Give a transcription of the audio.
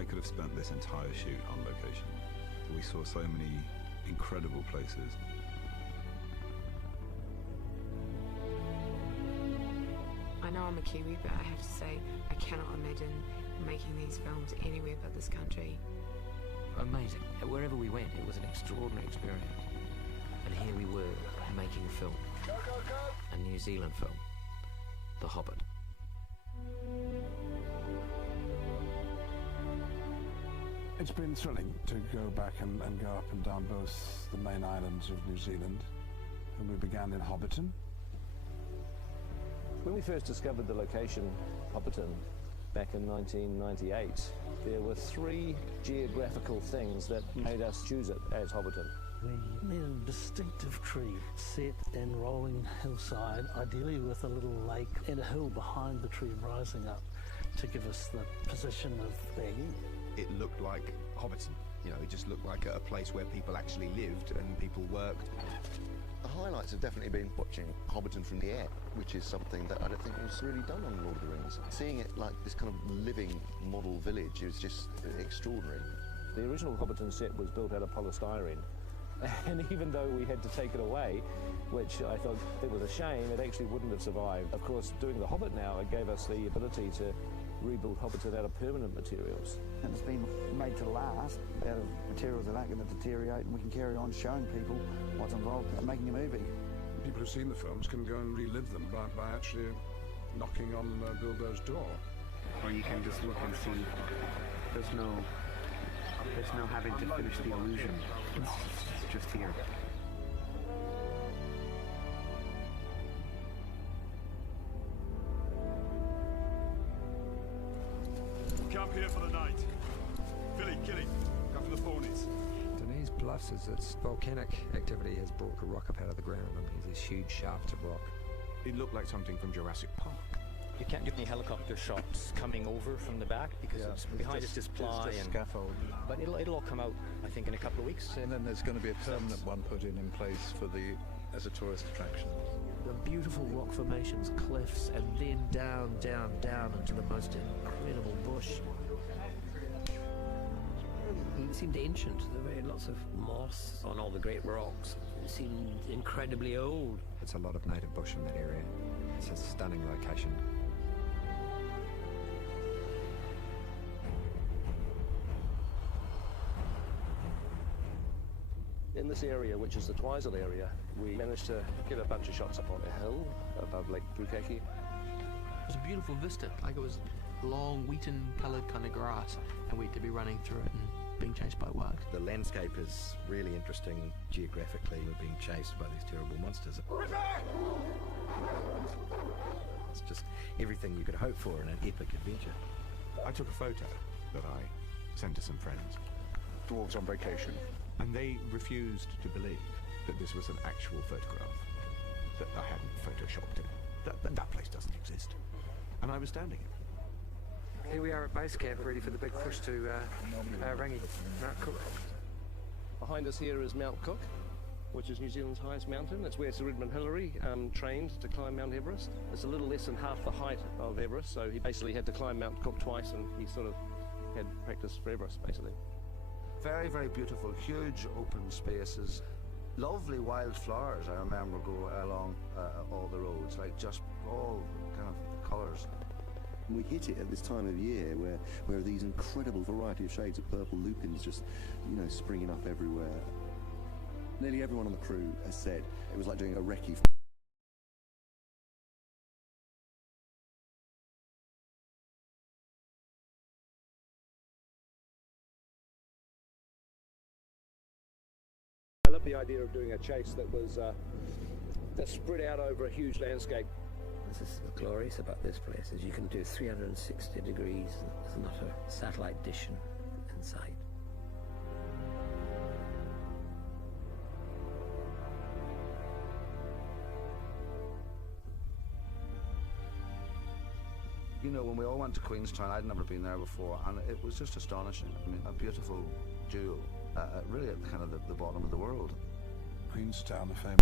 I could have spent this entire shoot on location. We saw so many incredible places. I know I'm a Kiwi, but I have to say I cannot imagine making these films anywhere but this country. Amazing. Wherever we went, it was an extraordinary experience. And here we were, making a film. Go, go, go! A New Zealand film. The Hobbit. It's been thrilling to go back and go up and down both the main islands of New Zealand. And we began in Hobbiton. When we first discovered the location, Hobbiton, back in 1998, there were 3 geographical things that made us choose it as Hobbiton. We need a distinctive tree set in rolling hillside, ideally with a little lake and a hill behind the tree rising up to give us the position of being. It looked like Hobbiton. You know, it just looked like a place where people actually lived and people worked. The highlights have definitely been watching Hobbiton from the air, which is something that I don't think was really done on Lord of the Rings. Seeing it like this kind of living model village is just extraordinary. The original Hobbiton set was built out of polystyrene, and even though we had to take it away, which I thought it was a shame, it actually wouldn't have survived. Of course, doing The Hobbit now, it gave us the ability to rebuild Hobbiton out of permanent materials. And it's been made to last out of materials that aren't going to deteriorate, and we can carry on showing people what's involved in making a movie. People who've seen the films can go and relive them by actually knocking on Bilbo's door. Or you can just look and see there's no having to finish the illusion. It's just here. Camp here for the night. Billy, Gilly, come for the ponies. Denise Bluffs is its volcanic activity has brought a rock up out of the ground. I mean, these huge shafts of rock. It looked like something from Jurassic Park. You can't get any helicopter shots coming over from the back because it's behind us just ply and scaffold. But it'll all come out, I think, in a couple of weeks. And then there's going to be a permanent one put in place for as a tourist attraction. The beautiful rock formations, cliffs, and then down, down, down into the most incredible bush. It seemed ancient. There were lots of moss on all the great rocks. It seemed incredibly old. It's a lot of native bush in that area. It's a stunning location. In this area, which is the Twizel area, we managed to get a bunch of shots up on a hill above Lake Pukaki. It was a beautiful vista, like it was long wheaten-coloured kind of grass, and we'd to be running through it and being chased by wags. The landscape is really interesting geographically. We're being chased by these terrible monsters. It's just everything you could hope for in an epic adventure. I took a photo that I sent to some friends. Dwarves on vacation. And they refused to believe that this was an actual photograph, that I hadn't photoshopped it, that place doesn't exist. And I was standing in. Here we are at base camp, ready for the big push to Rangi, Mount Cook. Behind us here is Mount Cook, which is New Zealand's highest mountain. It's where Sir Edmund Hillary trained to climb Mount Everest. It's a little less than half the height of Everest, so he basically had to climb Mount Cook twice, and he sort of had practice for Everest, basically. Very, very beautiful, huge open spaces. Lovely wildflowers, I remember, go along all the roads, like just all kind of colours. We hit it at this time of year where these incredible variety of shades of purple lupins just, springing up everywhere. Nearly everyone on the crew has said it was like doing a recce. I love the idea of doing a chase that was that spread out over a huge landscape. This is glorious about this place is you can do 360 degrees. There's not a satellite dish in sight. When we all went to Queenstown, I'd never been there before, and it was just astonishing. I mean, a beautiful jewel, really at kind of the bottom of the world. Queenstown, a famous